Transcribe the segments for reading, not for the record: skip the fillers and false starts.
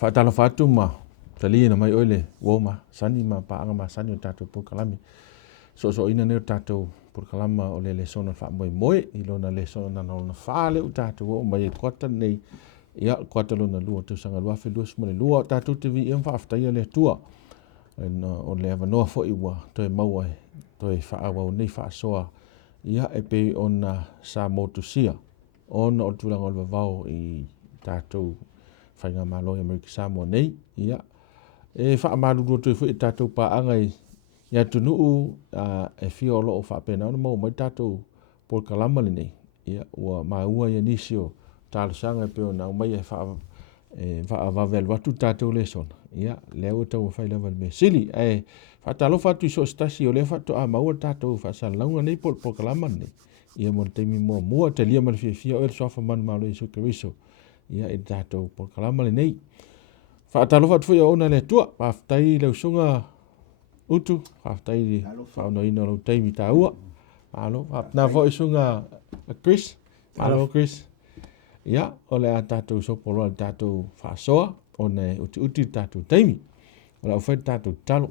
whaatala whaatu ma talia na mai oile woma sani ma paanga ma sani o tātou purkalami. So ina neo tātou purkalama o le Lesona wha moe I lona Lesona na ona whaale o tātou o mai e kwata nei ia kwata lona lua tu sanga lua whelua sumale lua tātou te vi iam whaaftaia le tua. O le avanoa fo iwa toi maua toi whaawa o nei whaasoa ia e pe ona sa motusia. Ona o tulanga o le vavao I tātou whainga malo Amerika Samoa nei ia. E whaamaruru toi fo I tātou paangai ia tunuu e fia o loo whaapena ona mau mai tātou polkalama le nei. Ia ua maua ia nisio tālasanga e pe ona mai e whaavavelu atu tātou Lesona. Ia leo tau whailewa me sili e whaatalo whatu so stasi o le whatu a maua tātou whaasalaunga nei polkalama nei. Ia mo teimi mua te lia mara fia o el soafa manu malo Isu Keriso. Ia e tātou polkalama le nei. Whaatalo whatu fia ona le tua, whaftai leo sunga utu, whaftai whaono ina lau teimi tā ua. Alo, whapna fo isunga Chris. Alo Chris. Ia, o le a tātou sopolo a tātou whaasoa, o ne uti tātou teimi. O le au whai tātou talo.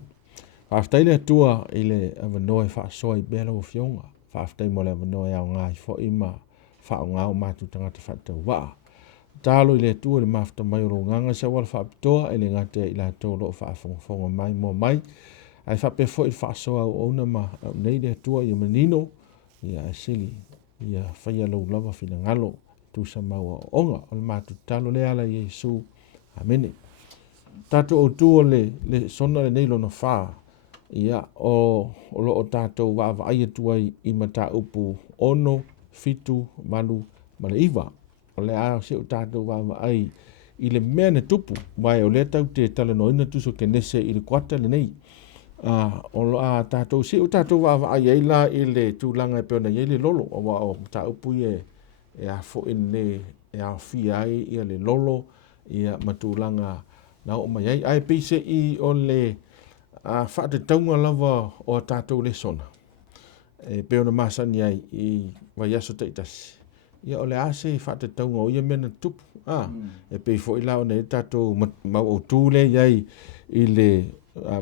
Whaftai le tua I le avanoe whaasoa I bela o fionga. Whaftai mo le avanoe au ngai fo ima whao ngau mātu tangata whatau waa. Talo I le tua le mafta mai o nganga sa wala whaapitoa e le ngate I la tō loo whaafonga mai mo mai. Ai whape fo I whaasoa au ona ma nei le tua I manino. Ia sili. Ia whaia lau lava whina ngalo. Tusa maua onga o le mātu talo le ala Iesu. Amene. Tato o tua le sona le nei lona whaa. Ia o lo o tato wa aia tua I mata upu ono, fitu, malu, male iwa. O le a se o tato wa ai I le mea ne tupu. Mai o le tau te tala no ina tuso ke nese I le kwata le nei. O lo a tato se o tato wa ai ai la I le tūlanga e peona I le lolo. O wa o ta upu e a fo ine e a fi ai I le lolo I a matūlanga na o mai ai pise I o le whaate taunga lava o tātou Lesona. E peona masani ai I waiaso teitasi. Ia o le ase whaate taunga o ia mena tupu. E pei fo I lao nei tātou mau o tūle iai I le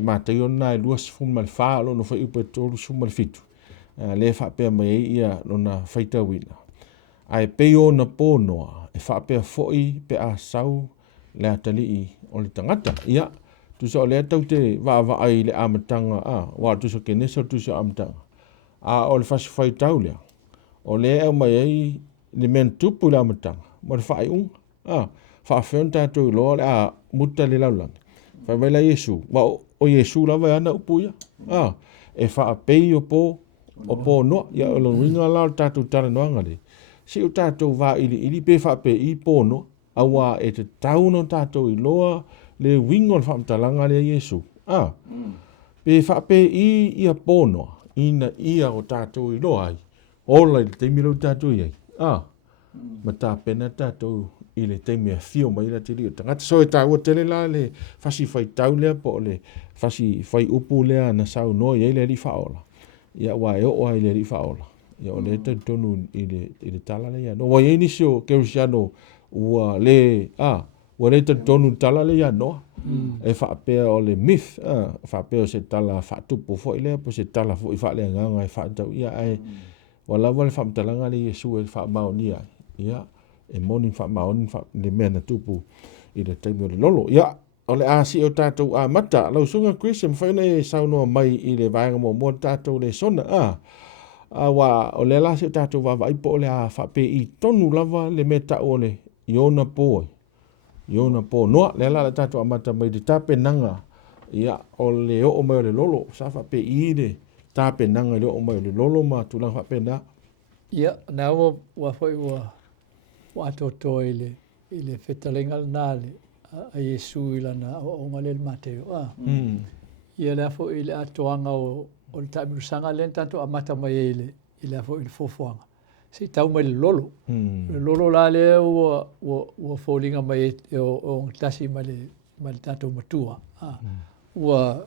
mātai o nai luas fuma le whaa lo no whai upe tōru suma le fitu. Le whaapea mai ia no na whaitawina. Ai pei o na pōnoa e whaapea foi pe a sau le atali o le tangata. Ia, tusa o le atau te wa ai le amatanga. Wa tusa ke nesa tusa amatanga. O le fasi whai tau lea. O le au mai ai le men tupu le amatanga. Mo le whai unga. Whaafeon tātou I loa le a muta le laulangi. Whai waila Iesu. Wa o Iesu lawa ana upu ia. E whaapei o pō noa. Ia o lo ringa lau tātou tala noanga le. Si o tātou wā ili pe whape I pōno, awa e te tauna tātou I loa le wingo le whamtalanga le Iesu. Pe whape I a pōno, ina ia o tātou I loa ai. Ola I le teimi lau tātou I ai. Ma tā pena tātou I le teimi a fio mai la te rio tangata. So e tā ua tele la le whasi whai tau lea po le whasi whai upu lea na sau noa I le li whaola. Ia wa e o ai le li whaola. Ia o le te tonu I le tala le ia. No wa e nisio kerisiano ua le ua le te tonu tala le ia no. E whaapea o le myth. Whaapea o se tala whaatupu fo I lea po se tala fo I wha lea nganga e whaatau ia ai. Wa lawa le whaamtalanga le Iesu e whaamaoni ai. Ia e moni whaamaoni le mea na tupu I le taimi o le lolo. Ia o le asi o tātou a mata. Lau sunga Chris e mwhaina e saunoa mai I le vaenga mo tātou Lesona. Wa o le lase tātou wawa I po o le a whape I tonu lava le meta o le Iona pō. Iona pō noa le la tātou amata mai de tāpe nanga. Ia o le o mai o le lolo. Sa whape I le tāpe nanga le o mai o le lolo ma tūlang whape na. Ia, nā wa whai wa atoto I le whetalenga nā le a Iesu I lana o ngale le mateo. Ia le afo I le atoanga o le tamirusanga le tanto amata mai I le afo I le fofoanga. Si tau mai le lolo. Le lolo la le ua fōlinga mai o tasi mai le tātou matua. Ua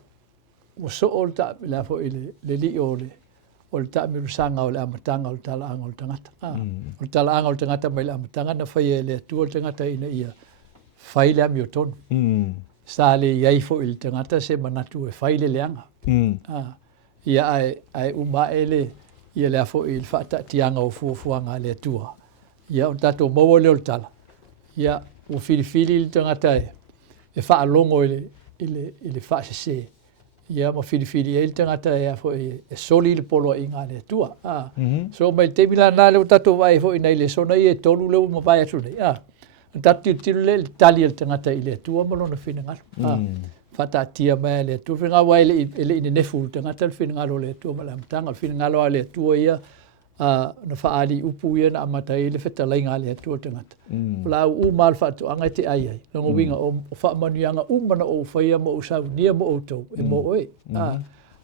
so o le afo I le li o le tamirusanga o le amatanga o le talaanga o le tangata. O le talaanga o le tangata mai le amatanga na whai le atua o le tangata ina ia faile a miotonu. Sa le iai fo il tangata se manatu e faile leanga. Ia ai uma ele ia le afo il fata tianga o fuafuanga le tua. Ia o tato maua leo tala. Ia o filifili il tangata e faa longo ele faa se. Ia ma filifili il tangata e afo e soli il polo inga le tua. So mai te mila na le o tato vai fo ina ile sona i e tolu leo ma vai atu nei. Tatu tiru le tali il tangata i le tua malona fina ngalo. Fata tia mai le tua fina wai le ine nefu tangata il fina ngalo le tua malamtanga. Fina ngalo le tua ia na faali upu ia na amatai le feta lainga le tua tangata. La umal fatu anga te ai. Longo winga o fa manuanga umana o faia mo usau nia mo auto e mo oe.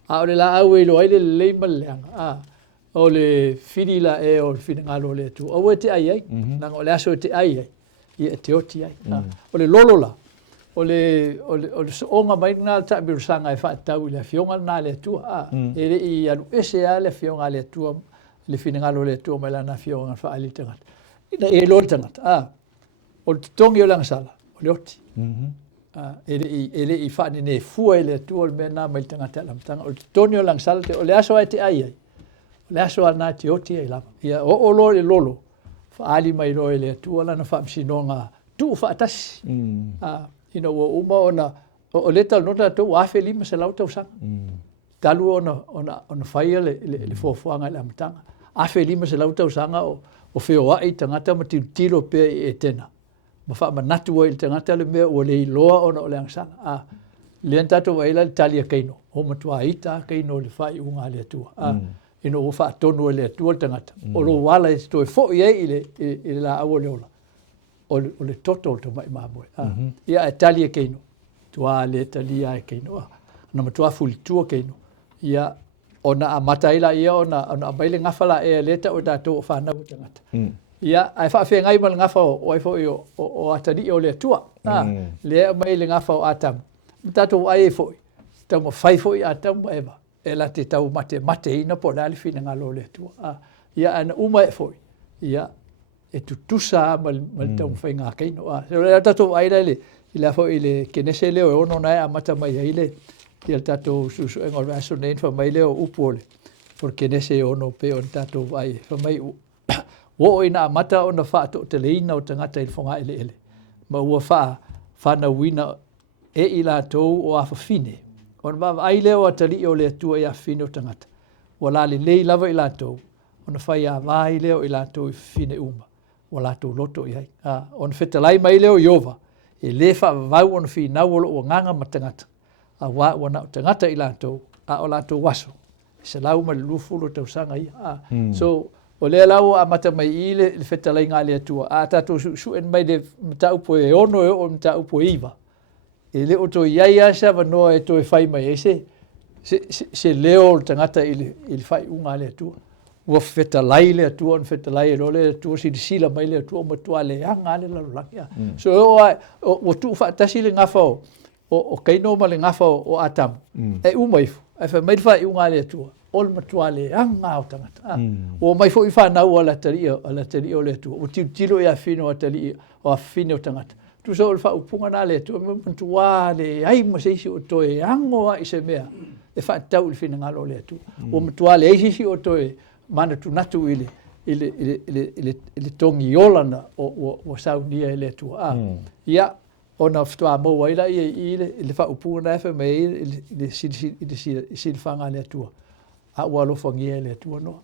A le la au e lo ai le leima leanga. O le fini la e o fina ngalo le tua. O te ai. Nanga o le aso te ai. Ia te oti ai. O le lolo la. O le onga mai ngā tabiru sanga e whaatau i le fionga nā le tua. E le i alu ese a le fionga le tua, le finangalo le tua mai lana fionga whaali tangata. Ina e lori tangata. O le tongi o langsala, o le oti. E le i whaani ne fua i le tua o le mea nā mai tangata lamtanga. O le tongi o langsala te o le aso ai te ai. O le aso a nā te oti ai lama. Ia o lo le lolo. Whaali mai roe le tua lana whaamsinonga tu whaatasi. Ina ua uma o leta nota tau afe lima se lau tau sanga. Talu ona whaia le fuafuanga le amatanga. Afe lima se lau tau sanga o whio ai tangata ma tiro pia e tena. Ma wha manatu ai tangata le mea ua le iloa ona o le angsanga. Lean tato waila le talia keino. O matua ita keino le whai unga le atua. Ina ua wha tonu le atua le tangata. O lo wala e toi fo i le la awa leola. O le toto o te mai mamoe. Ia e talia keino. Tua le talia e keino. Na matua fulitua keino. Ia ona amata ila ia ona abaile ngafala e leta o dato o whanau tangata. Ia ai whawhia ngai mal ngafa o ai fo o atari o le tua. Lea mai le ngafa o atamu. Tato ai e fo. Tau ma whai fo i atamu eva. E la te tau mate ina po lali fina ngalo le tua. Ia ana uma e fo. Ia e tutusa mal tau whai ngā keino. So le tato ai le ila fo i le kenese leo e ono nai amata mai ai Ia tato susu e ngor aso nei fa mai leo upole por kenese ono pe on tato ai fa mai wo ina mata ona fa to te leina o tangata i fonga ele ma ua fa na wina e ila to o afa fine on va ai leo atali o le tua ia fine o tangata wala le lei lava ila to ona fa ia vai leo ila to fine uma wala to loto ia on fetalai mai leo yova e le fa vau on fi na o nganga matangata a wa wana tangata i lato a o lato waso se lau ma lufulo tau sanga ia so o le lau a mata mai i le fetalai ngā le atua a tato su en mai de mta upo e ono e o mta upo iwa e le o to iai asa wanoa e to e whai mai e se leo tangata i le whai unga le atua ua fetalai le atua on fetalai e lo le atua si sila mai le atua ma tua le anga le lalulaki so o tu whaatasi le ngafao o kaino ma le ngafa o atamu. E umaifu. E wha mai wha i unga le atua. O le matua le anga o tangata. O mai fo i whanau a la tari o le atua. O tilo i a whino a tari o a whino o tangata. Tu sa o le wha upunga nā le atua. Me matua le ai maseisi o toe ango a i se mea. E wha tau i whina ngalo le atua. O matua le eisisi o toe mana tunatu i le tongi olana o saunia i le atua. Ia ona ftua mo waila i le fa upu na fa me le sil fanga le tua a wa lo fangia le tua no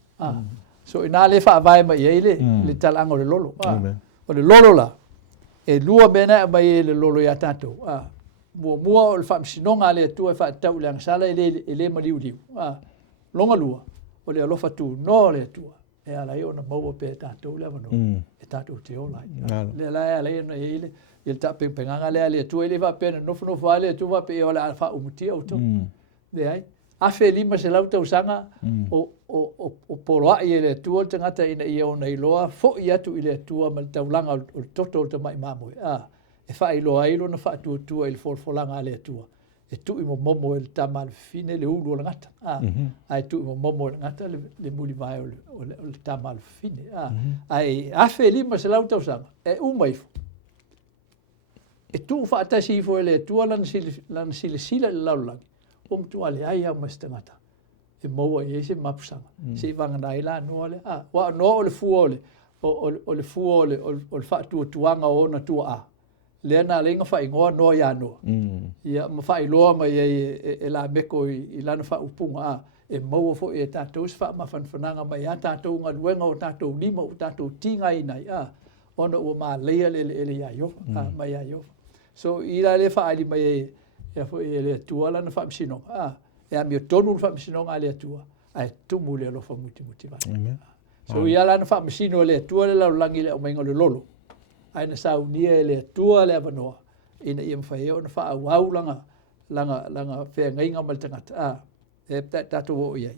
so ina le fa vai ma i le talango le lolo o le lolo la e lua bena mai le lolo ya tato mo o fa sinonga le tua fa tau le sala le maliu longa lua o le lo fa tu no le tua e ala io na mo pe tato le no e tato te ola le la na ile il tape penganga le tu ele va pena no vale tu va pe ola fa umuti auto de ai a felima se lauta usanga o poroa i le tu tangata ina i ona i loa fo i atu i le tua mal taulanga o toto te mai mamu e fa i loa i lo na fa tu il folanga le tua e tu i momo il tamal fine le ulu la ngata ai tu i momo ngata le muli vai o le tamal fine ai a felima se lauta usanga e umaifu e tu whaatasi fo ele tua lana sila le laulangi. Tu ale ai au mastangata. E maua e se mapusanga. Se vanga na ila no ale. Wa no ole fu ole. O le fu ole o le whaatua tuanga o na tua a. Lea na lenga wha ingoa no ia no. Ia ma wha iloa mai e la meko i lana wha upunga a. E maua fo e tātou se wha mawhanwhananga mai a tātou ngā luenga o tātou lima o tātou tinga i nei a. Ona ua maa leia le ia iofa. Mai ia iofa. So i la le wha ali mai e fo e le tua lana wha msinonga. E a mio tonu wha msinonga le tua. Ai tumu le alofa muti vai. So i ala na wha msino le tua le lau langi le o mainga le lolo. Ai na sa unia le tua le avanoa. Ina ia mwhai o na wha au langa whea ngainga mal tangata. E tatu o iai.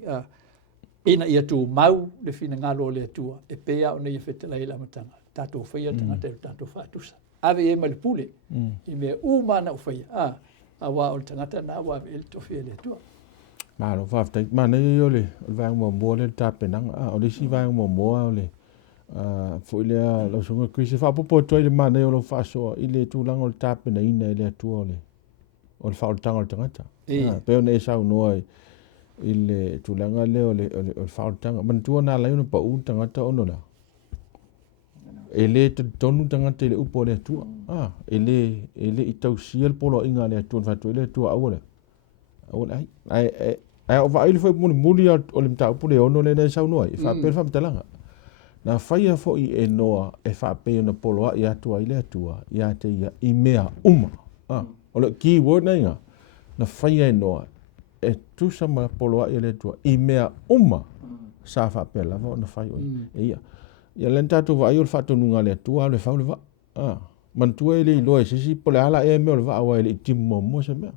Ina ia tu mau le fina ngalo le tua. E pea o na ia whetela i la matanga. Tatu o whaia tangata e tatu whaatusa. Ave e male pule. I mea umana o whaia. A wā o le tangata na wā e le tofi e le tua. Malo whaftai. Mana i ole. O vang mo mua le tāpenanga. O le si vang mo mua ole. Fo ile la sunga krisi whapopo toi le mana i ole whasoa. I le tūlanga o le tāpena ina i le tua ole. O le whaoltanga o le tangata. Peo ne e sau noa i le tūlanga le o le whaoltanga. Mantua nā lai una pa u tangata ono la. E le tonu tangata i le upo le tua. E le i tau siel polo inga le tua. Whatu i le tua awale. Awale ai. Ai o wha ili fwoi muli o le mta upo le ono le nei sau noa. I whapere whamtalanga. Na whaia fo i e noa e whapere na polo a i atua i le atua. I ate ia i mea uma. O le keyword na inga. Na whaia e noa e tusa ma polo a i le atua. I mea uma. Sa whapere lava o na whaia oi. E ia. Ia len tātou wa ai o le whatonunga le atua le whau le wa. Mantua e le i loa e sisi pole ala e mea o le wa awa e le i timo mo se mea.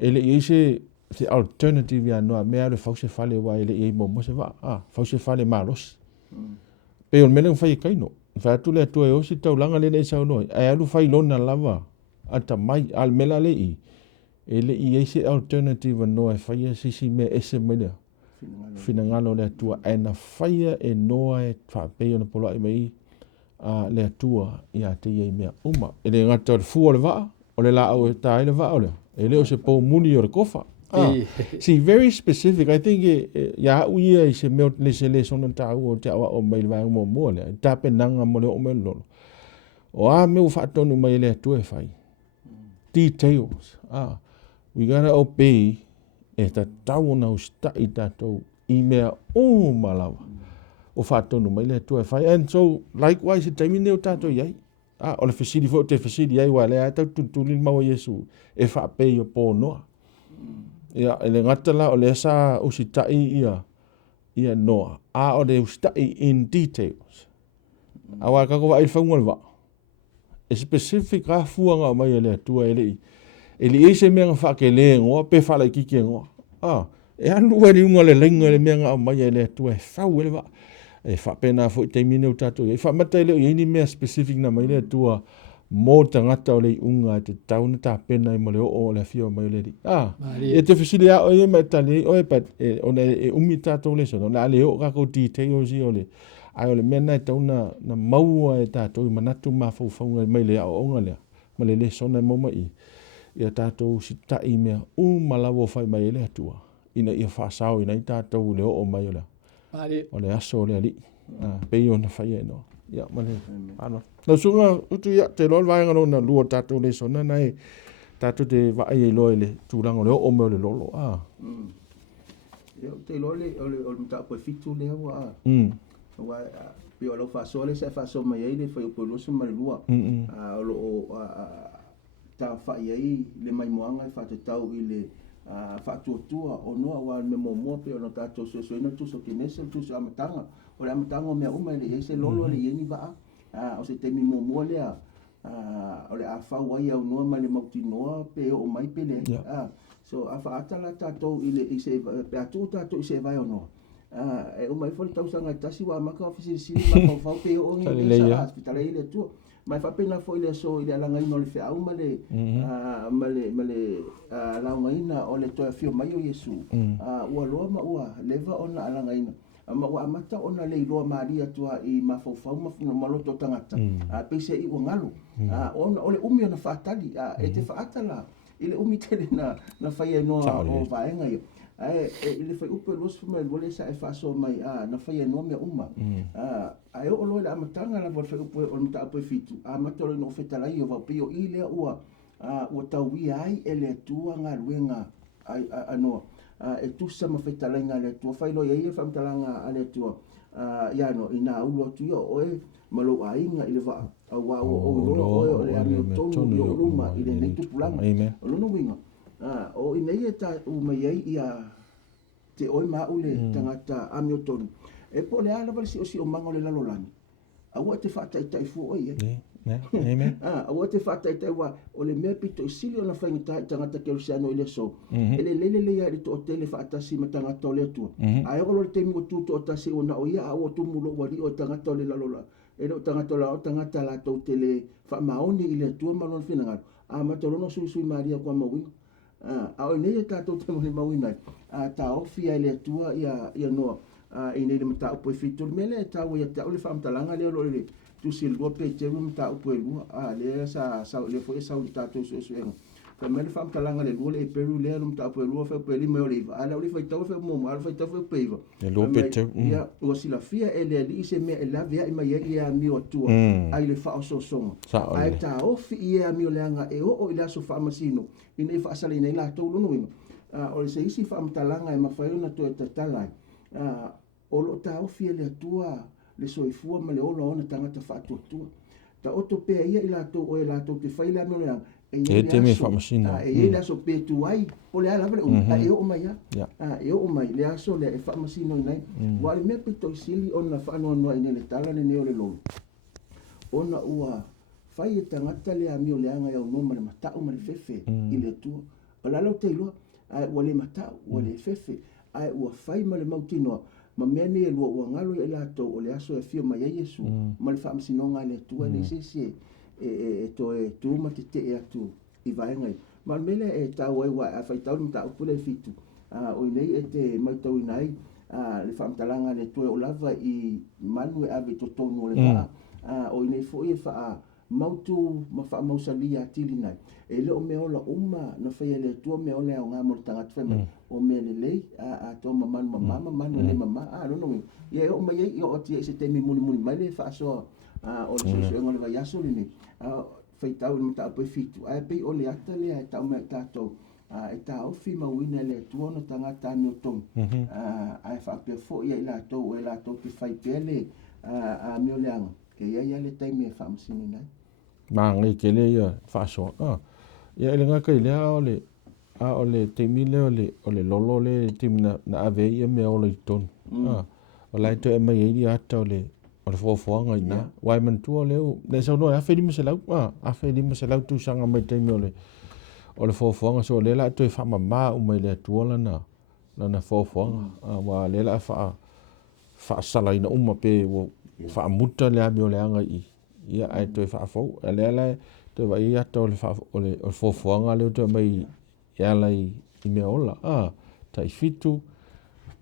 E le i se alternative ya noa mea le whau se whale wa e le i mo se wa. Whau se whale marosi. Pe o mele whai kaino. Whatu le atua e o si tau langa le nei sau noi. Ai alu whai lona lava. Ata mai al mela le i. E le i se alternative noa e whai sisi mea ese melea. Fina ngalo le atua e na whaia e noa e whapeo na polo ai mai le atua i a te iei mea uma. E le ngata o le fua o le waa, o le la au e tae le waa o le. E le o se pou muni o le kofa. See, very specific. I think ia uia i se meo le se le sona tau o te awa o mai le vang mo mua le. Tape nanga mo le o me lolo. O a meu whaatonu mai le atua e whai. Details. We gotta obey e ta tau na usta i tātou i mea o malawa. O whaatonu mai le tua e whai. And so, likewise, e taimi neo tātou iai. O le whesiri fo te whesiri iai wa le a tau tutulin maua Yesu e whaapei o pō noa. Ia, e le ngatala o le sa usitai ia noa. O le ustai in details. Awa kako wa il whaunga le wa. E specific a fuanga o mai e le tua e le i. E li eise mea ngā whake le ngoa, pe whala i kiki ngoa. E anu wari unga le lenga le mea ngā o mai e le tua e whau ele wa. E whapena fo i teimine o tātou. E whamata leo i ni mea specific na mai le tua mō tangata o le unga te tauna tā pena i mo le o le fio mai le ri. E te whisili a o e mai tali o e pat o ne umi tātou le sono. Na le o kako details i o le. Ai o le mena e tauna na maua e tātou i manatu mawhau whaunga mai le a o onga lea. Ma le sona i mauma i. Ia tātou si tai mea malawo whai mai ele atua. Ina ia whaasao ina i tātou leo o mai o lea. O le aso o lea li. Pei o na whai e no. Ia, male. Nau sunga utu ia te lol vaenga no na lua tātou le sona nai tātou te vai e loe le tūranga leo o meo le lolo. Ia, te lole o le mta po fitu le hawa. Wa pe o lo whaasao le se whaasao mai e le whai o polosu mai lua. O lo ta whai ai le mai moanga e whatatau i le whatuatua o noa wa me mo pe o na tātou soina tuso kinese tuso amatanga. O le amatanga o mea uma le eise lolo le ieni waa. O se temi mo lea o le a whau ai au noa ma le mauti noa pe o mai pe le. So a whaatala tātou i le ise pe atu tātou i se vai o noa. E umai foli tausanga i tasi wa maka ofisi sili maka o whau pe o ngi le sa hospitala i le tua. Mai whapena fo i le so i le alangaina o le whiau ma le laungaina o le toa whio mai o Yesu. Ua loa ma ua leva o na alangaina. ma wa mata ona le loa maria tua I mafaufau maloto tangata pe se I ngalo ona ole umi ona fatali e te faatala ile umi tele na fai no o vaenga yo ile fai upe los fuma le sa e faso mai na fai no me uma ai o lo la matanga la fai upe o mta upe fitu matolo no fetala yo va pio ile ua o tauwi ai ele tua ngaluenga ano e tusa ma fetala ngale tua fai lo ye fam talanga ale tua ya no ina ulo tu yo oe malo ainga ile va wa o le ami tonu yo luma ile nei tu pulang o no winga o ina ye ta u me ye ia te oi ma ule tangata ami tonu e po le ala vale si o mango le lalolani a wa te fata tai fu o ye amen a wa te fata tai wa o le me pito sili ona fa ngata tangata ke usiano ile so ele le ya ri to tele fata si matanga to le tu a yo lo te mi tu to ta si ona o ya o tu mulo wa ri o tangata le lalola ele o tangata la to tele fa maoni ile tu ma non fina a matolo no sui maria kwa mawi a o ne ta to te mo mawi na ta ofia ile tu ya no ine le mata o fitu mele ta o ya ta o le fam talanga le lo le tu sil do pe te mata o lu le sa le fo sa ta to so fa mele fam talanga le lo le peru le mata o lu fa pe li me o le ala o le fa ta fa mo ala fa ta fa pe le lo pe te ya o si la fia ele li se me la via ma ya mi o tu ai le fa so ai ta o fi ia mi o le anga e o ila so fa masino ine fa sala ine la to lu no o le se isi fam talanga e ma fa una to ta talai o lo ta o fia le tua le soifua ma le ola ona tangata whaatuatua. Ta oto pea ia I lato o e lato te whaila me leang. E te me whamasina. E ia le aso pe tu ai, o le ala vale e o mai ia. E o mai, le aso le e whamasino inai. Wa le mea pito sili ona whanua noa ine le tala ne neo le lolo. Ona ua whai e tangata le a mio leanga iau noma le matau ma le fefe I le tua. O lalo te iloa, ua le matau, ua le fefe. Ai ua whai ma le mautinoa. Ma mea ne lua ua ngalo I lato o le aso e fio mai a Yesu ma le whaamasinonga le tua le sese e to e tu ma te e atu I vaengai ma mele e tau ai wa a whaitau ni tau pule fitu o inei e te maitau inai le whaamtalanga le tua o lava I manu e ave to tonu o le wha o inei fo I e wha mautu ma wha mausali a tili nai e leo mea ola uma na whaia le tua mea ola o ngā mo tangat whaimai o mea le lei a tō manu manu le mama lono ia o mai I o tia I se temi muni mai le wha soa o le soisoenga le vai aso le nei whaitau ni mta apoe fitu ai pei o le ata le ai tau mea tātou e tā ofi mauina le tua no tangata ni o tongu ai whapea fo ia I lātou o e lātou te whai pea le a meo leanga e ia le taimi e whamasini nai Mangi ke le ia whasoa. Ia ele ngaka I lea o le teimi le o le lolo le teimi na ave ia mea o le tonu. O lai to e mai eiri ata o le fofoanga ina. Wai mantua leo. Le sau no, afe lima se lau. Afe lima se lau tu sanga mai teimi o le fofoanga. So le la to e whama maa umai le atuola na fofoanga. Wa le la wha sala ina uma pe wha muta le ami o le anga I. Ia ai to e whaafou. E lea lai to wa I ata o le fofoanga leo to mai ia lai I mea ola. Tai fitu,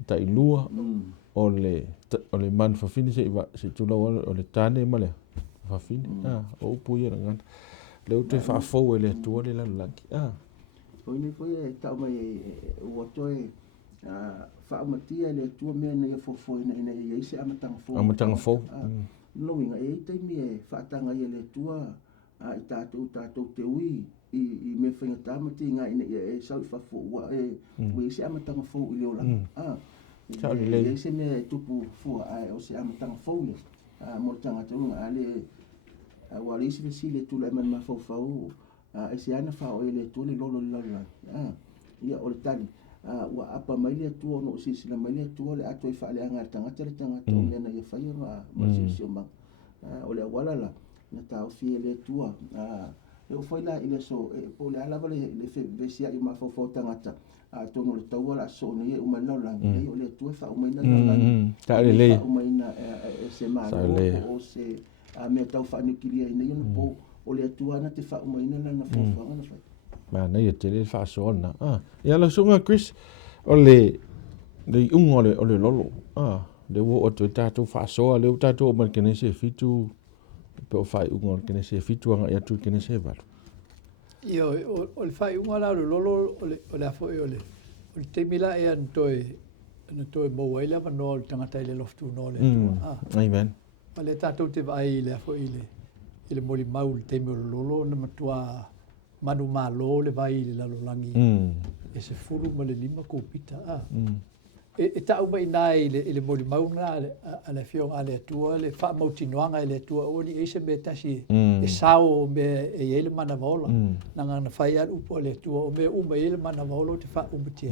tai lua, o le man whawhini se tula o le tāne ma le whawhini. O upu ia ngana. Leo to e whaafou e le tua le lalaki. Koine koe e tau mai ua toe whaamatia le tua mea na ia fofo ina ia ise amatanga fo. Amatanga fo. Noinga e taimi e whaatanga ia le tua I tātou te ui I me whainga tāmati ngā ina ia e sau I whafo ua ue ise amatanga fo I leo langa. E ise me tupu fua o se amatanga fo le. Mo tangata unga ale wale isi le si le tula e man mawhau e se ana wha o e le tua le lolo le lalala. Ia o le tali. Ua apa mai le tua no sisila mai le tua le ato I wha le anga tangata o mena ia whaia ma sisi o mang. O le awalala na tau fie le tua. E o whaila I le so po le alawa le vesia I mawhau tangata. Tono le taua la so ne o mai laulangi. E o le tua wha o mai na laulangi. Ta le le. O mai na se mana o se mea tau wha nukiria I nei ona po o le tua na te wha o mai na lana whawhanga na whai. Mana ia te le whaasona. Ia la sunga Chris o le unga o le lolo. le wo o to tatou whaasoa le o tatou o man kene se fitu pe o whai unga o kene se fitu anga ia tu kene se valu. Ia o le whai unga la lolo o le afo o le temila e an toi mo ele manoa o le tangata i le loftu no le tua. Amen. Ma le tatou te vai le afo i le moli mau le temi o le lolo na matua manu malo le vai le lalolangi. E se furu ma le lima kōpita. E tau mai nai le moli mau ngā le fionga le atua, le wha mautinoanga le atua, o ni eise me tasi e sao me e ele mana vola. Nanga na whai al upo le atua, o me uma ele mana vola te wha umatia.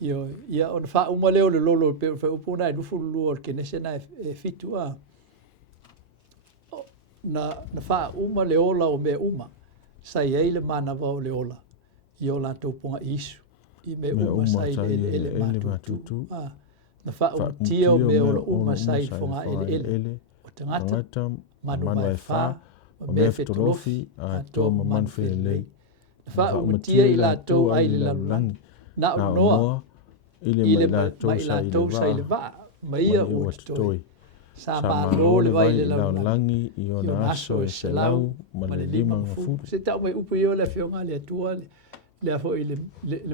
Ia o na wha uma leo le lolo, pe o wha upo nai nufu lua o kenese na e fitu a. Na wha uma le ola o me uma, sai ele mana vola le ola. I o la tau ponga isu. I me uma sai ele matutu. Na wha o tia o me o uma sai fonga ele. O tangata, manu mai wha, o me fetolofi, a tō ma manwhi e lei. Na wha o tia i la tau ai le lalulangi. Na o noa, i le mai tau sai le wā, ma ia o te toi. Sa malo le vai le lalulangi, i o na aso e se lau, ma le lima ngafu. Se tau mai upu i o le fionga le atua le afo i le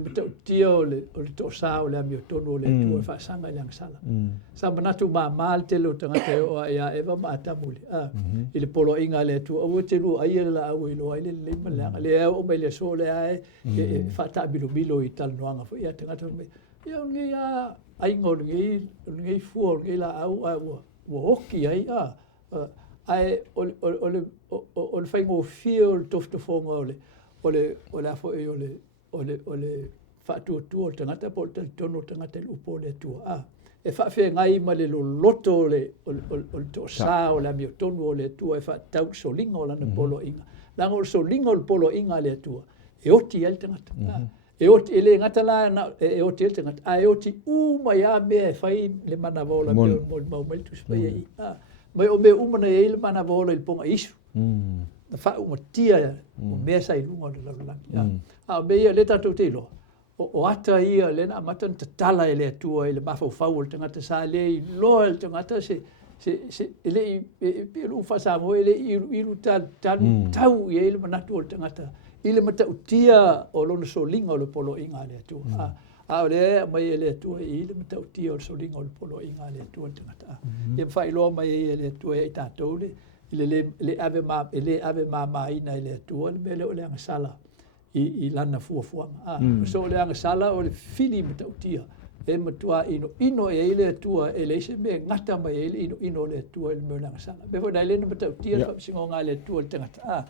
matau tia o le tō sā o le ami o tono o le tua e whaasanga i langsala. Sa manatu maa maal te leo tangata o a ea ewa maa tamuli. I le polo inga le tua, o te lua aia la au i loa i le lima leanga. Le ea o mai le so le ae, e whaata milo i tala noanga fo. Ia tangata o mai, ia o ngai a ainga o ngai fua o ngai la au a ua hoki ai a. Ai o le whaingo fia o le toftofonga o le afo e o le whaatuatua o tangata po le tono tangata le upo le atua. E whawhia ngai ma le loto o le tō sā o le ami o tono o le atua e whaatau solinga o lana polo inga. Langa o solinga o le polo inga le atua. E oti el tangata. E oti ele ngata la e oti el tangata. E oti uma ia mea e whai le mana vola mea o mau melitu spaya i. Mai o mea umana e le mana vola i le ponga isu. Na wha uma tia o mea sai lunga o le lalulangi. O mea ia le tatou te ilo. O ata ia le na amata ta tala e le atua e le mafau fau o le tangata sa le i loa le tangata se ele i pilu whasamo ele iru tau i ele manatu o le tangata. Ile mata utia o lona solinga o le polo inga le atua. A le mai ele atua i ile mata utia o le solinga o le polo inga le atua le tangata. Ia mwhai loa mai ele atua e tātou le ave mama ina le atua le mele o le angasala i lana fuafuanga. So le angasala o le fili mata utia e matua ino e ele atua e le se me ngata mai ele ino le atua le mele angasala. Befo na ele mata utia singonga le atua le tangata.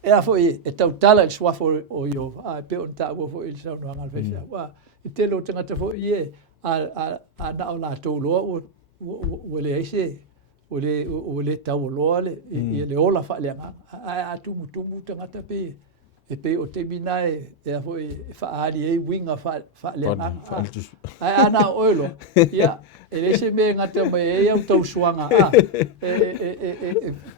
E a foi e tau tala il swafo o yo pe on ta wo fo il sa no ngal fe wa i te lo tanga fo ye a na o la to lo o le ese o le tau lo le i le ola fa le a tu tanga pe e pe o te binae e a foi fa ali e winga fa le a na oilo ya ele se me ngata mai e au tau suanga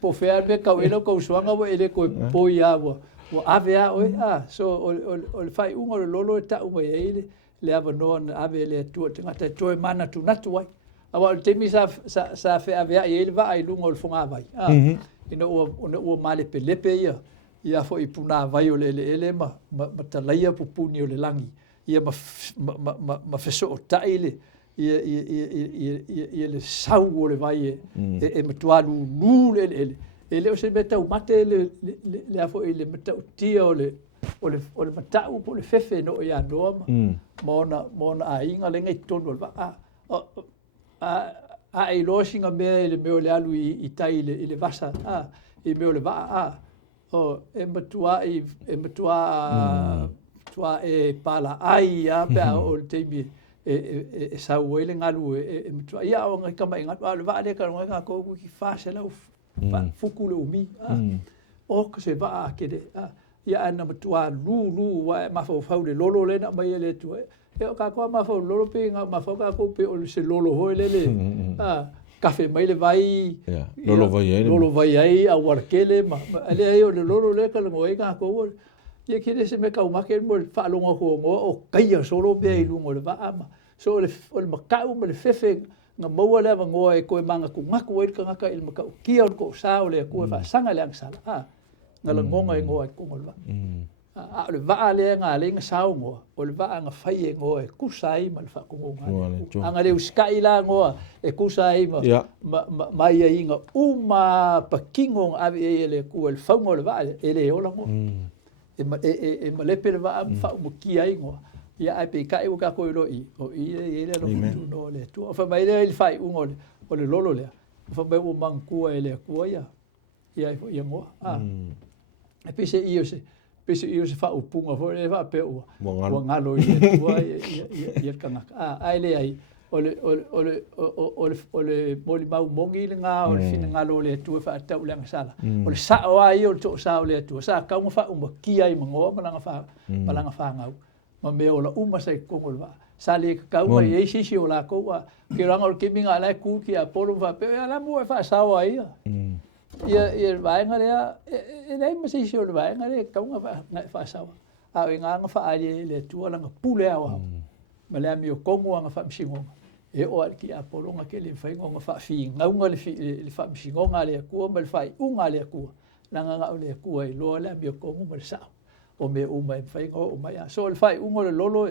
po fea me ka elo ko suanga wo ele ko poia wo ave a oi so o le fai ungo le lolo ta uma ele le ava no ave le tu ngata to mana tu natu ai awa te mi sa fe ave a ele va ai lungo le fonga vai ino o male pelepe ia fo i puna vai o le ma talaia pupuni o le langi ia ma feso o taile ia le sau o le vai e matualu nu ele o se meta o mate le afo i le meta o tia o le matau po le fefe no ia noa mona a inga le ngai tonu va a i losinga me le meo le alu i tai i le vasa i meo le va e matua e pala ai a pe o te mi e sau ele ngalu e matua ia o ngai kama inga le va le ka ngai ko ki fa se la fuku le umi o ko se va ke de ia ana matua lu wa ma fa le lolo le na mai le tu e ka ko ma fa lolo pe nga ma fa ka ko pe o se lolo ho le kafe mai le vai lolo vai ai a warkele ma ale ai o le lolo le ka ngoi ka ko ye kire se me ka uma ke mo fa longa ko o kai solo be i lungo le va ama so le makau me le fefe nga maua le ngoa e koe manga ku ngaku e ka ngaka il maka kia on ko sao le ku fa sanga le angsala nga la ngonga e ngoa ku ngolwa a le va le nga le nga sao ngoa o le va nga fai e ngoa e ku sai mal fa ku ngonga anga le uskai la ngoa e ku sai mai ai nga uma pakingo ave le ku el fa ngol va e le ola ngoa e ma le pe va fa mo kia i ngoa ia ai pe kai o ka ko ro i o i le lo tu no le tu fa mai le fai un o le lolo le fa mai o man ku le ku ia ia mo e pe se io se fa o punga fo le fa pe o ngalo i tu ia kanga ai le ai o le moli mau mongi le nga o le fina ngalo le tu fa ta ulang sala o le sa o ai o to sa le tu sa ka mo fa o kia i mo malanga fa ngau ma me ola uma sai kongol va sale ka uma e si o la ko wa ke ranga o ke minga la ku ki a polo va pe ala mo fa sa wa ia ia vai nga e nei ma si o vai nga le ka uma fa sa wa a nga fa ali le tu ala nga pule wa ma le mi o kongo nga fa msingo e o ki a polo nga ke le fa nga fa fi nga le fa msingo nga le ku ma le fa unga le ku nga le ku ai lo le mi o kongo ma sa o me uma e fai o mai so le fai ungo le lolo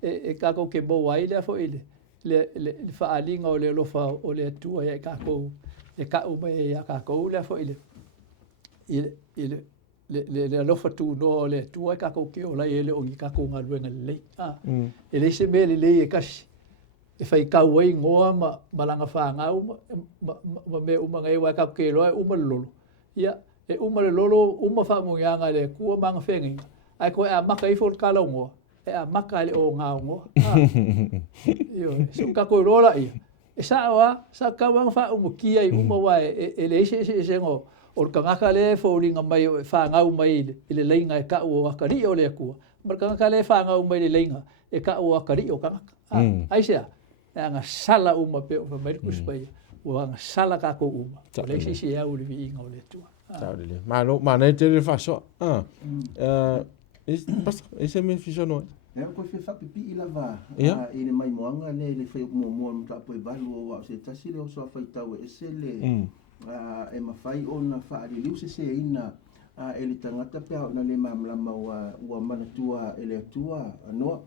e ka ko ke bo ai le fo ile le fa alinga o le lo fa o le tu e ka ko e ka uma e ka ko le fo ile le lo fa tu no le tu e ka ko ke o la ele o ka ko nga luenga le e le se me le e kasi e fai ka wai ngoa ma malanga fa nga ma me uma ngai wa ka ke lo uma lolo ia e uma le lolo uma fa mo yanga le ku manga fengi ai ko a maka i fo kala ngo e a maka le o nga ngo yo so ka ko rola i e sa ka wang fa mo kia i uma wa e le se ngo o ka ngaka le fo ringa mai fa nga mai le leinga e ka o akari o le ku mar ka ngaka le fa nga mai le leinga e ka o akari o ka ai se nga sala uma pe o mai ku spai o nga sala ka ko uma le se ya o le vi nga o le tu Taudele. Ma ne te le faso. Ese me fiso no. E ko fe fa pipi ila va. I le mai moanga le fe mo ta po valu o se tasi le so fa tau ese le. E ma fai ona fa le lu se ina e le tangata pe na le mamla ma wa mana tua ele tua no.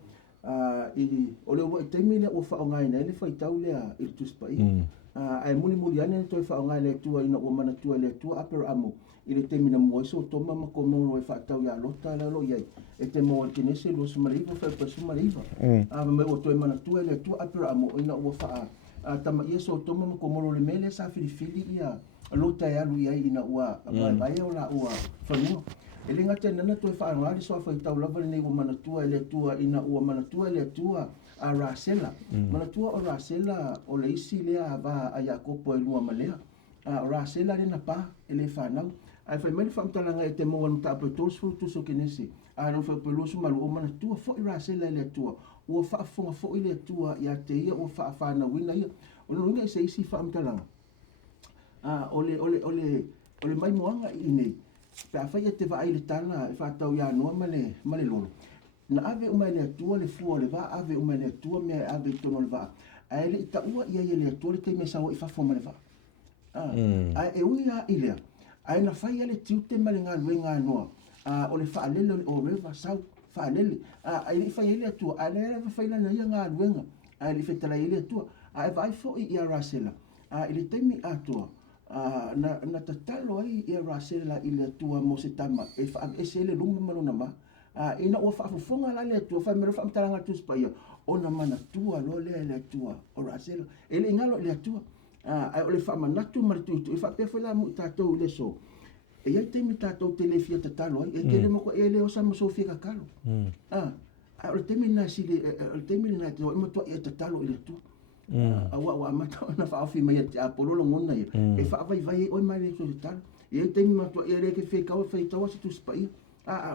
I o le o temile o fa ngai na le fa tau le il tu spai. Ai muli ane to fa nga le tua ina o mana tua le tua aper amo ile te mina mo so to mama ko mo fa tau ya lota la lo ye e te mo te nese lo sumariva fa pa sumariva me o to mana tua le tua aper amo ina o fa tama yeso to mama ko mo le mele sa fili ia lota ya lu ia ina ua vai o la ua fa no ele ngate nana to fa nga le so fa tau la le o mana tua le tua ina o mana tua le tua a rasela mana tua o rasela o le isi le va a Jacopo e lua malea a rasela le na pa ele fa na ai fa mele fa mtalanga e te mo ta po tos fu tu so kinesi a no fa pelo su malu o mana tua fo rasela le tua o fa fo ile tua ya te ia o fa na wina ia o no ngai se isi fa mtalanga ole mai moanga i nei pa fa ia te va ile tala fa tau ya no male lolo na ave uma le tua le fu le va ave uma le tua me ave tono le va ai le ta ua ia le tua le te me sa o fa fo ma le va ai e uia ile ai na fai le tiu te male nga luenga no o le fa le o reva sau fa le ai le fai le tua ai le fai la ia nga luenga ai le fetala ile tua ai vai fo i ia rasela ile te mi atua na tatalo ai ia rasela ile tua mo se tama e fa e se le lumu malo na ma ina o fa fonga la le tua fa me fa mtalanga tu spaia ona mana tua lo le tua o rasela ele ngalo le tua ai o le fa manatu martu e fa pe fela mu tato le so e ia te mi tato telefia tatalo e ke le mo ele o sa mo so fika kalo o te mi na si o te mi na to mo to e tatalo le tua wa mata na fa fi mai te apolo lo ngona e fa vai o mai le so tatalo e te mi ma to ele ke fika o feita o tu spaia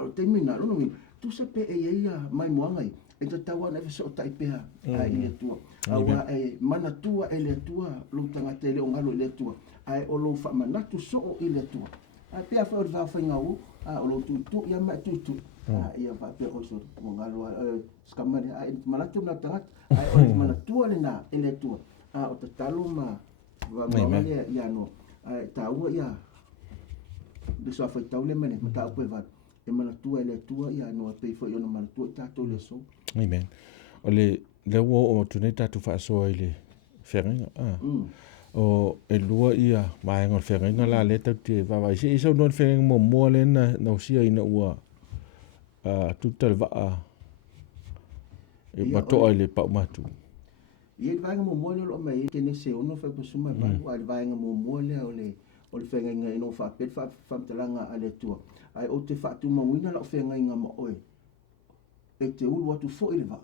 o te mina lo no tu se pe e ia mai moangai e te tawa na so tai pe ai le tua awa e mana tua e le tua lo tanga te le ngalo le tua ai o lo fa mana tu so i le tua a pe fa o va fa ngau o lo tu ia ma tu ia va pe o so ngalo skamane ai mana tu na tanga ai o mana tua le na e le tua o te talo ma va le ia no taua ia le so fa tau le mene ma ta pe va e mana tua le tua ia no pe fo yo no mana tua ta to le so amen o le wo o tune ta tu fa so ile feringa o e lua ia mai ngol feringa la le ta te va vai si so no feringa mo le na no sia ina ua tu te va e pato ile pa matu ia vai mo le lo mai te ne se ono fa po suma va vai mo le o le feringa ino fa pe fa talanga ale tua ai o te fa tu mo wina la feringa mo oi e te ulu atu fo ile va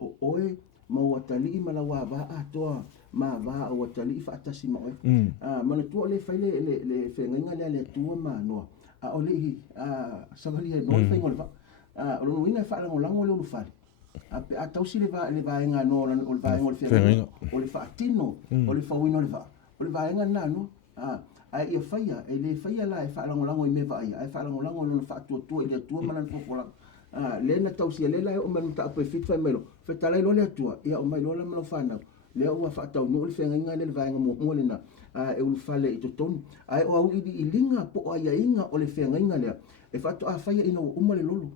o oe ma watali ma la wa va atoa ma va o watali fa tasi ma oe ma le tua le faile le fenga le tua ma no o le savali no le fenga va o no ina fa la ngolango le ulu fa pe atausi le va nga no o le va ngol fenga o le fa tino o le fa wino le va o le va nga na no ai ia faia e le faia la e fa la ngolango i me va ai fa la ngolango no fa tu ile tua ma na fo la le na tausia le la o man ta pe fit fa melo fe tala lo le tua ia o mai lo la melo fa na le o fa tau no le fenga le va nga mo le na e u fa le to ton ai o au i linga po ai inga o le fenga le e fa to a fa ina o uma le lolo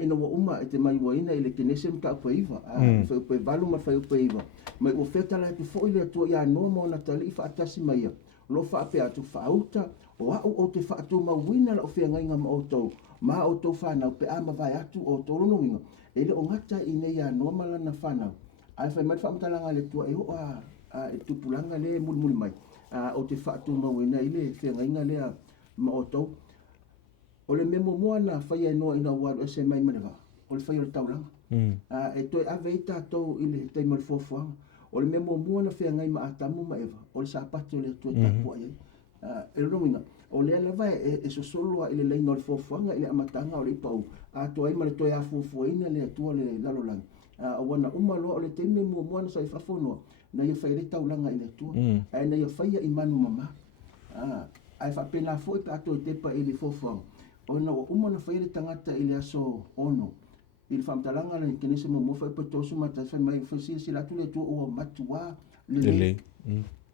ina o uma e te mai wa ina ile kenesem ta pe iva fa pe valu ma fa pe iva mai o fe tala tu fo ile tua ia no mo na tali fa tasi mai lo fa pe atu fa uta o te fa tu ma wina o fenga ma o to ma o to whanau pe ama vai atu o toro no inga. E le o ngata i nei a normala na whanau. Ai whai mai whamtalanga le tua e o e tupulanga le muli mai. O te whatu mawina i le whenga inga le ma o tau. O le memo mua na whai e noa ina waru e se mai manewa. O le whai o le taulanga. E toi ave i tātou i le teima le fofuanga. O le memo mua na whenga i ma atamu ma eva. O le sapati o le tua tapua iei. E lo no inga. O le lava e so solo ile le no fofuanga ile amatanga o le pau a to ai ma le to ya fofu ina le to le lalo lang o wana uma lo le teme mo mo na sai fafono na ia fai le taulanga ile to ai na ia fai i manu mama ai fa pena foi pa to te pa ile fofuanga o na uma na fai le tangata ile aso ono il fam talanga le kenese mo mo fai pa to suma ta fa mai fa si la tu le to o matua le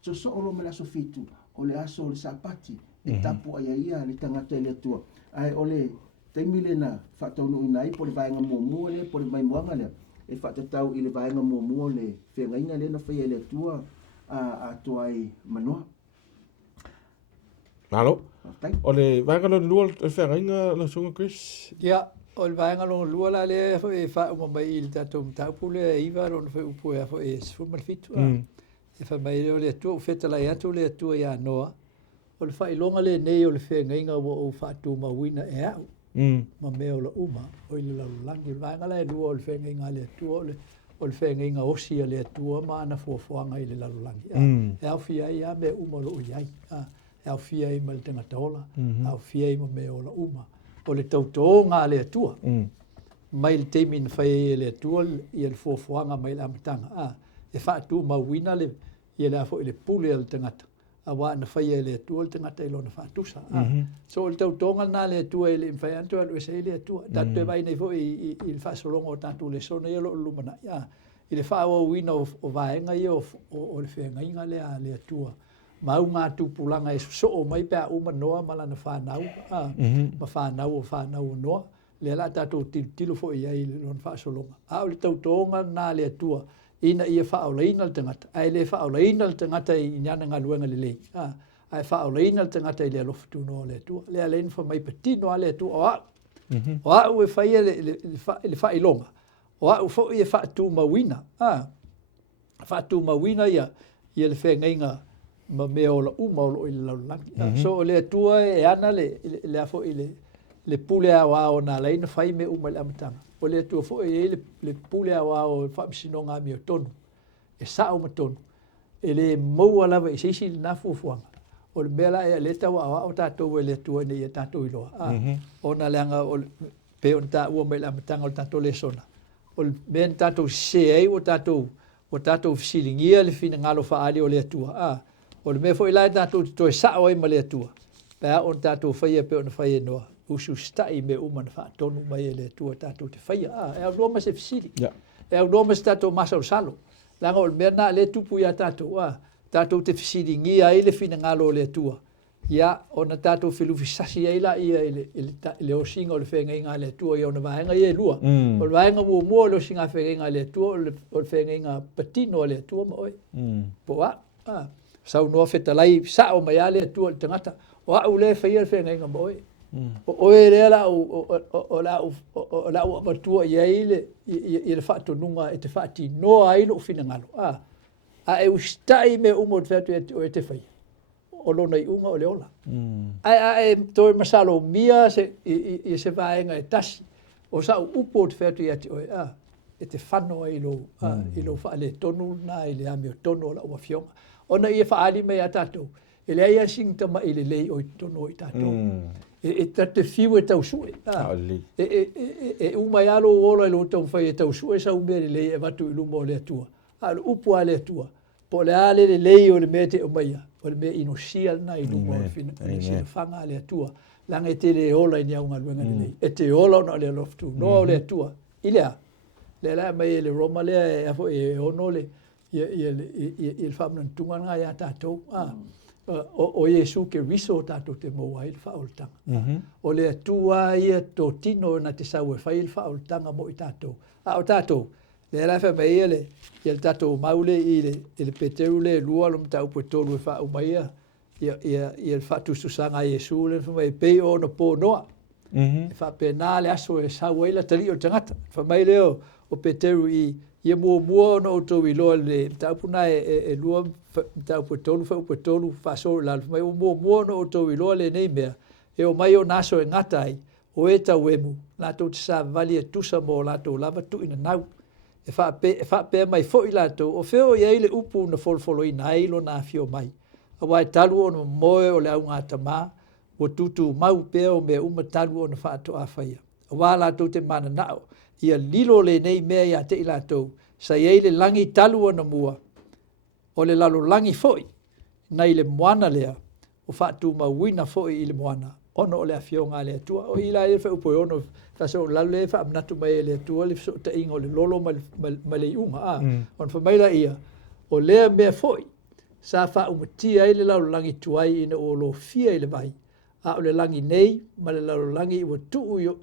so so o me la so fitu o le aso le sapati e tapu ia le tangata le tua ai ole te mile na fatau no inai po le vaenga mo le po le mai moanga le e fatatau i le vaenga mo le fenga inga le na fai le tua a to ai manoa Malo ole vaenga lo lua le fenga inga la songa Chris ia o le vaenga lo lua la le e fa mo mai il tatou tapu le iva ro fe upo e fo e fu mal fitu e fa mai le tua feta la ia tu le tua ia noa o le whai longa le nei o le whenga inga o whātu mawina e au. Ma mea o la uma, o i le laulangi. Vanga la e lua o le whenga inga le atua, o le whenga inga osia le atua, ma ana fuafuanga i le laulangi. E au fia ia mea uma lo iai. E au fia i ma le tangataola, au fia i ma mea o la uma. O le tauto ngā le atua. Mai le teimi na whai le atua, i le fuafuanga mai le amatanga. E whātu mawina le, i le afo i le pule al tangata. Awa na whaia le atua le tangata ilo na whātusa. So le tautonga na le atua le mwhai antua le wese le atua. Tātou e vai nei fo i le whaasolonga o tātou Lesona i alo lumana. I le whaawa uina o vaenga i o le whenga inga le atua. Mau ngā tūpulanga e so o mai pēr uma noa mala na whanau. Ma whanau o noa. Le ala tātou tilo fo i ai le whaasolonga. O le tautonga na le atua. Ina ia whaolaina le tangata. Ai le whaolaina le tangata i niana ngā luenga le lei. Ai whaolaina le tangata i le alofa tūnoa le atua. Le aleina wha mai patino a le atua. O au e whaia le whailonga. O au fo i e whaatu mawina. Whaatu mawina ia le whengainga ma mea o la uma o i le laulangi. So le atua e ana le afo i le pule awa o nā leina whai me uma le amatanga. O le atua fo e le pule awa o whaamisino ngā mi o tonu. E sao ma tonu. E le maua lava i seisi le nā fuafuanga. O le mela e le tawa awa o tātou e le atua nei e tātou iloa. O nā leanga o pe o tā ua mai le amatanga o tātou Lesona. O le mea tātou se ei o tātou fisilingia le fina ngalo whaali o le atua. O le mea fo i lai tātou toi sao ai ma le atua. Pea o tātou whaia pe o na whaia noa. Usu stai me uma na whaatonu mai e le atua tātou te whaia. E au noma se fisili. E au noma se tātou masa o salo. langa o mea na le tupu ia tātou tātou te fisiringi ai le fina ngalo le tua ia ona tātou whilufi sasi ai la ia le o singa o le whenga inga le tua ia ona vaenga ia lua o le vaenga mua le singa whenga inga le tua o le whenga inga patino le tua ma oi po sau noa whetalai sa o mai ale tua le tangata o au le whaia le whenga inga ma oi o e la o la o matua ia ile le whaato nunga e te whaati noa ai lo fina ngalo a e ustai me umo te whatu o e te whaia o lona I unga o le ola. Ai toi masalo mia se vaenga e tasi o sa upo te whatu ia te oe e te whanoa I lo whaale tonu na I le ame o tonu o la ua fionga. Ona ia whaali mea tātou. E le aia singtama I le lei o I tonu o I tātou. E tate fiu e tau sue. E umai alo ola I lo tau whai e tau sue sa umea le lei e watu I lumo o le atua. Lo upo a le atua. Po le ale le lei o le mea te o maia. O le mea ino sia na I lumo o le fina. O le sina whanga le atua. Langa e te le ola I niaunga luenga le lei. E te ola ona le loftu. Noa o le atua. I lea. Le la mai le roma le e ono le. I le whamna tunga nga ia tātou. O Yesu ke riso tātou te moa I le whaoltanga. O le atua ia tō tino na te sau e whai I le whaoltanga mo I tātou. O tātou. Le la wha mai le. Ia le tātou maule I le peteru le lua lo mta upo tolu e wha umaia. Ia le whatusu sanga Yesu le wha mai pei o na pō noa. E wha pēnā le aso e sau eila tali o tangata. Wha mai leo o peteru ia mua no to I loa le mta upo na e lua mta upo tolu wha soro la. Wha mai o mua no to I loa le nei mea. E o mai o naso e ngata ai. O e tau emu. Lato te sa vali e tusa mo lato lava tu ina nau. E wha pe mai fo I lato. O feo I eile upu na folfolo I na eilo na fio mai. A wai talu o na moe o le au ngata maa. O tutu mau pea o mea uma talu o na wha ato a whaia. A wā lato te mana nao. Ia lilo le nei mea ia te I lato. Sa eile langi talu o na mua. O le lalo langi foi. Na I le moana lea. O wha atu mauina foi I le moana. Ono o le a fio ngā le atua. O ila e wha upo ono. Taso lalu le wha amnatu mai le atua. Le so ta ingo le lolo ma le iunga. On wha maila ia. O lea mea foi. Sa wha umatia I le lalo langi tuai ina o lo fia I le vai. A o le langi nei. Ma le lalo langi I wa tuu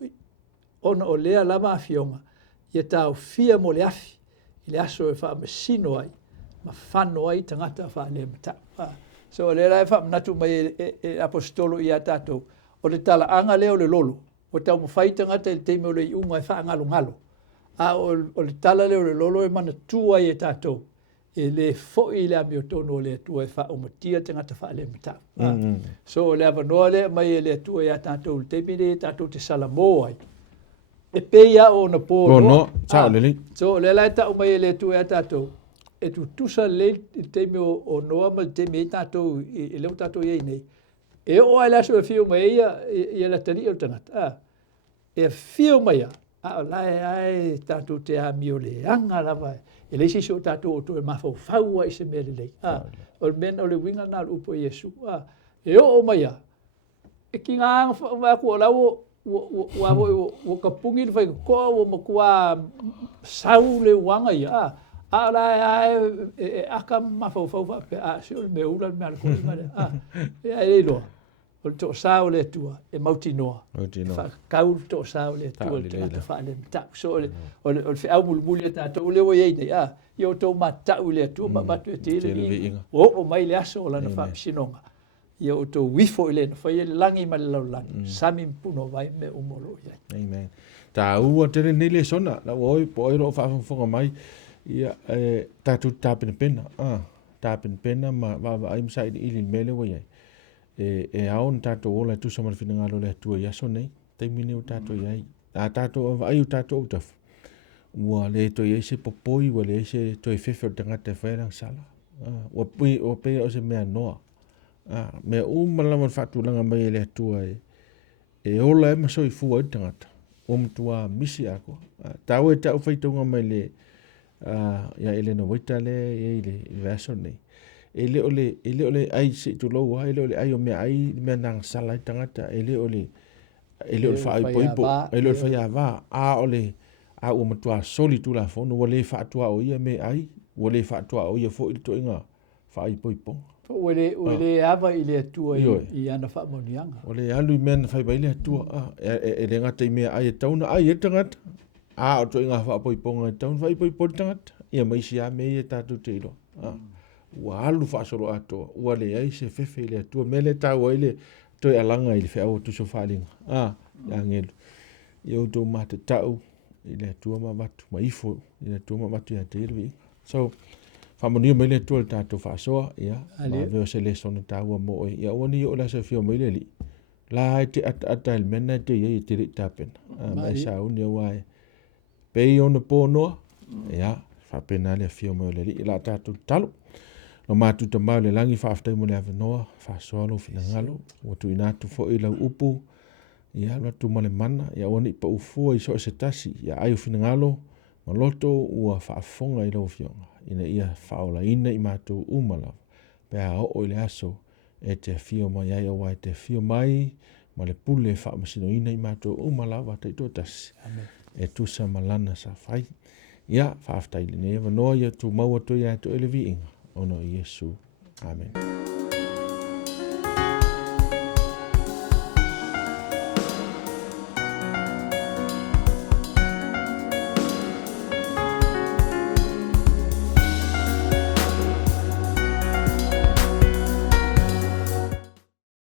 ono o lea lama a fionga. Ia tau fia mo le afi. I le aso e wha masino ai. Ma whano ai tangata wha le mata. So le lai wha amnatu mai e apostolo I a tātou. O le tala anga leo le lolo. O tau mawhai tangata I teime o le iunga e wha ngalo ngalo. O le tala leo le lolo e mana tua I e tātou. E le foi I le ami o tono o le atua e wha umatia tangata wha le mata. So le avanoa le mai e le atua I a tātou. Le teime le tātou te salamo ai. E peia o na pō no. Tau le li. So le lai tau mai e le atua I a tātou. E tu tusa le teime o noa ma teime I tātou I leo tātou I nei. E o ai laso e fio mai ia la tali o tangata. E fio mai a. A lai ai tātou te ami o le anga lava. E leisi so tātou o to e mafau faua I se mea le lei. O le mena o le winga nā upo Yesu. E o mai a. E ki ngā anga kua lau o kapungi le whai koa o makua sau le wanga ia. A lai ai e aka mafau faua. A se o le mea ula le mea le koi ngare. E ai loa. O to sao le tua e mauti noa. Fa kau to sao le tua te fa le ta so o fe au mulu ta to le wo ye nei yo to mata u le tua ma tu te le o mai le aso la na fa sinonga yo to wifo le fa ye langi ma le langi sami puno vai me umolo ye amen ta u te ne le sona la wo po ro fa fo mai ia ta tu ta pena ta pena ma va ai sai I mele wo ye e aon tato ola tu sama fina ngalo le tu ya so nei te mini o tato yai a tato ai o tato utaf wa le to ye se popoi wa le se to e fefe tanga te fera sala o pe o se mea noa me mala man fatu langa mai le tu e ola e maso I fu o tanga o mtua misi ako tawe ta fai tonga mai le ya elena witale ye le verso nei ele ole ai se tu lo ele ole ai o me ai me nang sala tangata ele ole fa ipo ele fa ya va a ole a o matua soli tu la fono ole fa tua o ia me ai ua le whaatua o ia fo i to inga wha i poipong. O le ava i le atua i ana whaamonianga. O le alu i mea na whai bai le atua. E le ngata i mea ai e tauna, ai e tangata. O to inga wha poiponga e tauna, whai poipori tangata. Ia maisi a mea i e tātou te ilo. Ua alu whaasoro atoa. Ua le ai se fefe i le atua. Mea le tau ai le toi alanga i le whea o tuso whaalinga. Ia ngelu. Ia utou mata tau i le atua ma watu. Ma ifo i le atua ma watu i a te irvi. So, whamonia mai le atua le tātou whaasoa. Ia, ma veo se le sona tāua mo e. Ia uani o la se whio mai le li. La te ata il mena te iei te ri tāpena. Ma e sa uni a wae. Pei ona pōnoa. Ia, whapena le whio mai le li. La tātou talo. No mātuta mau le langi whaaftai mo le awanoa. Whaasoa lo whina ngalo. Watu inatu fo i lau upu. Ia watu male mana. Ia uani pa ufua i so se tasi. Ia ai whina ngalo. Ma loto ua whaafonga i lau whionga. Ina ia whaola ina i mātou umalawa. Pea o i le aso e te whio mai ai o wai te whio mai ma le pule whaamasino ina i mātou umalawa te ito tasi. E tusa malana sa whai. Ia whaaftai le ne wanoa ia tu maua tu ia tu elevi inga. Ono i Yesu. Amen.